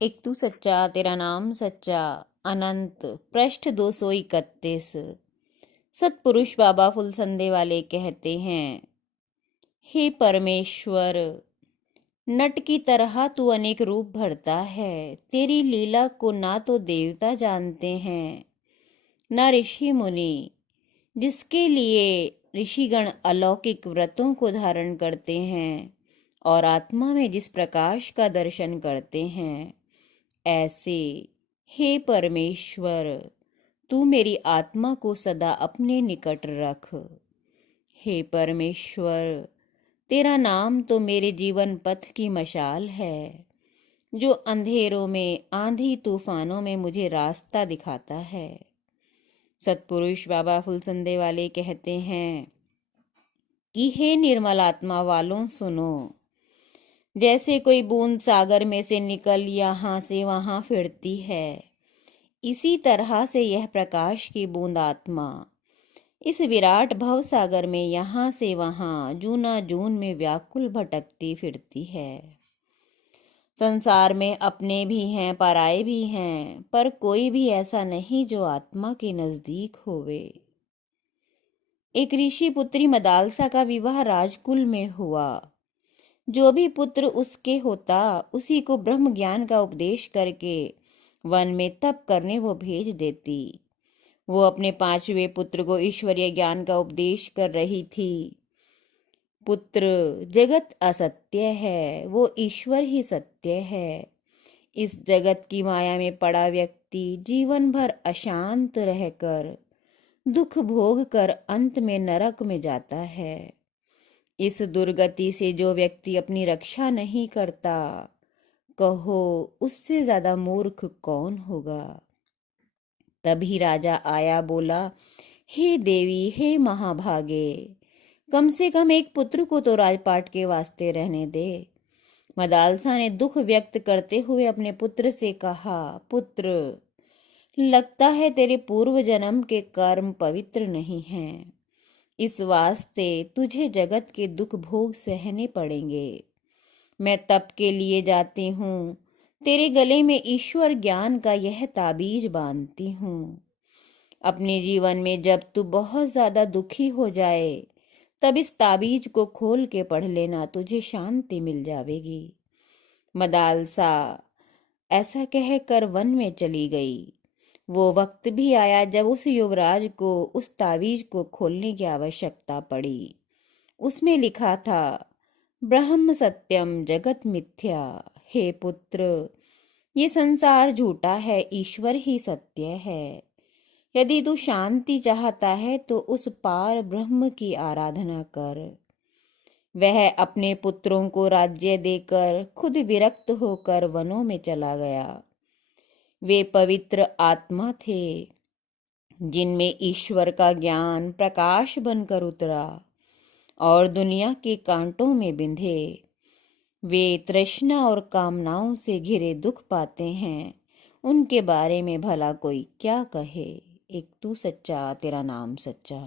एक तू सच्चा तेरा नाम सच्चा। अनंत पृष्ठ 231। सतपुरुष बाबा फुलसंदे वाले कहते हैं, हे परमेश्वर, नट की तरह तू अनेक रूप भरता है। तेरी लीला को ना तो देवता जानते हैं ना ऋषि मुनि, जिसके लिए ऋषिगण अलौकिक व्रतों को धारण करते हैं और आत्मा में जिस प्रकाश का दर्शन करते हैं, ऐसे हे परमेश्वर, तू मेरी आत्मा को सदा अपने निकट रख। हे परमेश्वर, तेरा नाम तो मेरे जीवन पथ की मशाल है, जो अंधेरों में आंधी तूफानों में मुझे रास्ता दिखाता है। सतपुरुष बाबा फुलसंदे वाले कहते हैं कि हे निर्मल आत्मा वालों, सुनो। जैसे कोई बूंद सागर में से निकल यहाँ से वहाँ फिरती है, इसी तरह से यह प्रकाश की बूंद आत्मा इस विराट भव सागर में यहाँ से वहाँ जूना जून में व्याकुल भटकती फिरती है। संसार में अपने भी हैं पराये भी हैं, पर कोई भी ऐसा नहीं जो आत्मा के नजदीक होवे। एक ऋषि पुत्री मदालसा का विवाह राजकुल में हुआ। जो भी पुत्र उसके होता, उसी को ब्रह्म ज्ञान का उपदेश करके वन में तप करने वो भेज देती। वो अपने 5वें पुत्र को ईश्वरीय ज्ञान का उपदेश कर रही थी। पुत्र, जगत असत्य है, वो ईश्वर ही सत्य है। इस जगत की माया में पड़ा व्यक्ति जीवन भर अशांत रहकर दुख भोग कर अंत में नरक में जाता है। इस दुर्गति से जो व्यक्ति अपनी रक्षा नहीं करता, कहो उससे ज्यादा मूर्ख कौन होगा। तभी राजा आया, बोला, हे देवी, हे महाभागे, कम से कम एक पुत्र को तो राजपाट के वास्ते रहने दे। मदालसा ने दुख व्यक्त करते हुए अपने पुत्र से कहा, पुत्र, लगता है तेरे पूर्व जन्म के कर्म पवित्र नहीं हैं, इस वास्ते तुझे जगत के दुख भोग सहने पड़ेंगे। मैं तप के लिए जाती हूँ, तेरे गले में ईश्वर ज्ञान का यह ताबीज बांधती हूँ। अपने जीवन में जब तू बहुत ज्यादा दुखी हो जाए, तब इस ताबीज को खोल के पढ़ लेना, तुझे शांति मिल जाएगी। मदालसा ऐसा कहकर वन में चली गई। वो वक्त भी आया जब उस युवराज को उस तावीज को खोलने की आवश्यकता पड़ी। उसमें लिखा था, ब्रह्म सत्यम जगत मिथ्या। हे पुत्र, ये संसार झूठा है, ईश्वर ही सत्य है। यदि तू शांति चाहता है तो उस पार ब्रह्म की आराधना कर। वह अपने पुत्रों को राज्य देकर खुद विरक्त होकर वनों में चला गया। वे पवित्र आत्मा थे, जिनमें ईश्वर का ज्ञान प्रकाश बनकर उतरा और दुनिया के कांटों में बिंधे। वे तृष्णा और कामनाओं से घिरे दुख पाते हैं, उनके बारे में भला कोई क्या कहे। एक तू सच्चा तेरा नाम सच्चा।